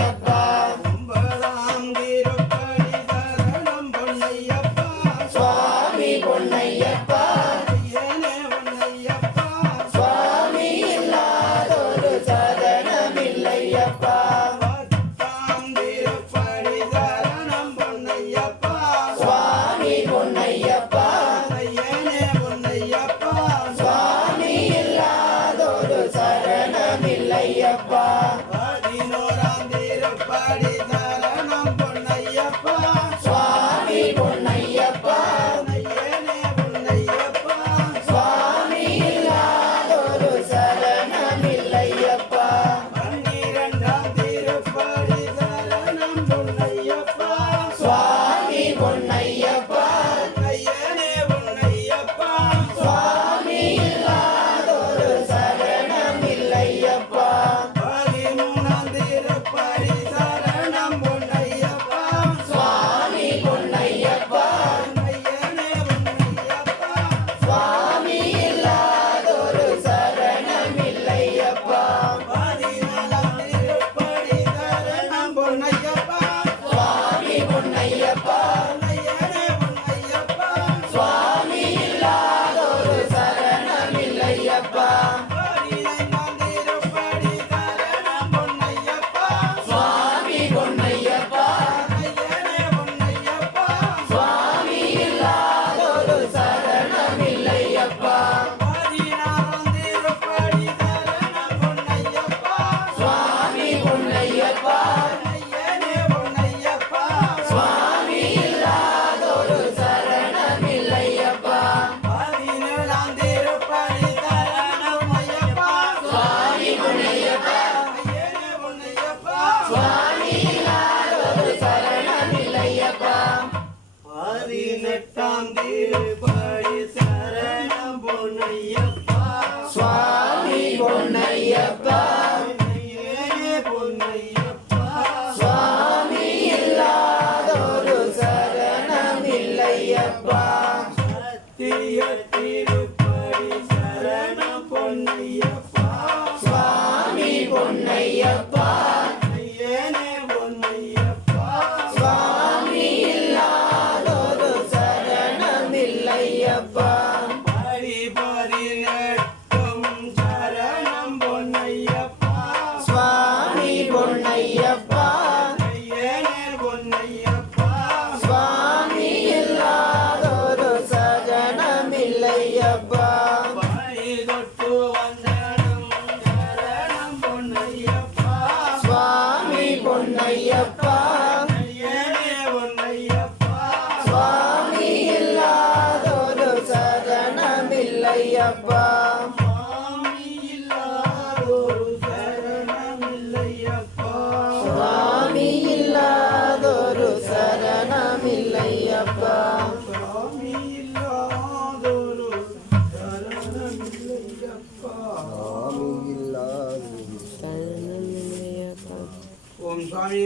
பொன்னையப்பா ஒன்பதாம் திருப்படி சரணம் பொன்னையப்பா சுவாமி பொன்னையப்பா ஏனே பொன்னையப்பா சுவாமி இல்லாதொரு சரணமில்லையப்பா பத்தாம் திருப்படி சரணம் பொன்னையப்பா சுவாமி பொன்னையப்பா ஏனே பொன்னையப்பா சுவாமி இல்லாதொரு சரணமில்லையப்பா பதினோராம் திருப்படி சரணம் பொன்னையப்பா சுவாமி பொன்னையப்பா ஏனே பொன்னையப்பா சுவாமி இல்லாதொரு சரணமில்லையப்பா பன்னிரண்டாம் திருப்படி சரணம் பொன்னையப்பா சுவாமி பொன்னையப்பா ஏனே பொன்னையப்பா சுவாமி இல்லாதொரு சரணமில்லையப்பா பதிமூணாம் திருப்படி சரணம் பொன்னையப்பா சுவாமி பொன்னையப்பா ஏனே பொன்னையப்பா சுவாமி இல்லாதொரு சரணமில்லையப்பா பதினாலாம் திருப்படி சரணம் பொன்னையப்பா சுவாமி பொன்னையப்பா ஏனே பொன்னையப்பா சுவாமி இல்லாதொரு சரணமில்லையப்பா பதினைந்தாம் திருப்படி சரணம் பொன்னையப்பா சுவாமி பொன்னையப்பா ஏனே பொன்னையப்பா சுவாமி இல்லாதொரு சரணமில்லையப்பா பதினாறாம் திருப்படி சரணம் பொன்னையப்பா சுவாமி பொன்னையப்பா ஏனே பொன்னையப்பா சுவாமி இல்லாதொரு சரணமில்லையப்பா பதினேழாம் திருப்படி சரணம் ஐயப்பா சுவாமி பொன்னையப்பா ஏனே பொன்னையப்பா சுவாமி இல்லாதொரு சரணமில்லையப்பா பதினெட்டாம் திருப்படி சரணம் பொன்னையப்பா சுவாமி பொன்னையப்பா ஏனே பொன்னையப்பா சுவாமி இல்லாதொரு சரணமில்லையப்பா சத்திய திருப்படி சரணம் பொன்னையப்பா சுவாமி பொன்னையப்பா ஏனே பொன்னையப்பா சுவாமி இல்லாதொரு சரணமில்லையப்பா பதினெட்டும் சரணம் பொன்னையப்பா சுவாமி பொன்னையப்பா ஏனே பொன்னையப்பா சுவாமி இல்லாதொரு சரணமில்லையப்பா பதினொட்டு வந்தனம் சரணம் பொன்னையப்பா சுவாமி பொன்னையப்பா ஏனே பொன்னையப்பா சுவாமி இல்லாதொரு சரணமில்லையப்பா சுவாமி இல்லாதொரு சரணமில்லையப்பா சுவாமி இல்லாதொரு சரணமில்லையப்பா சுவாமி இல்லாதொரு சரணமில்லையப்பா சரணமில்லையப்பா ஓம் சுவாமி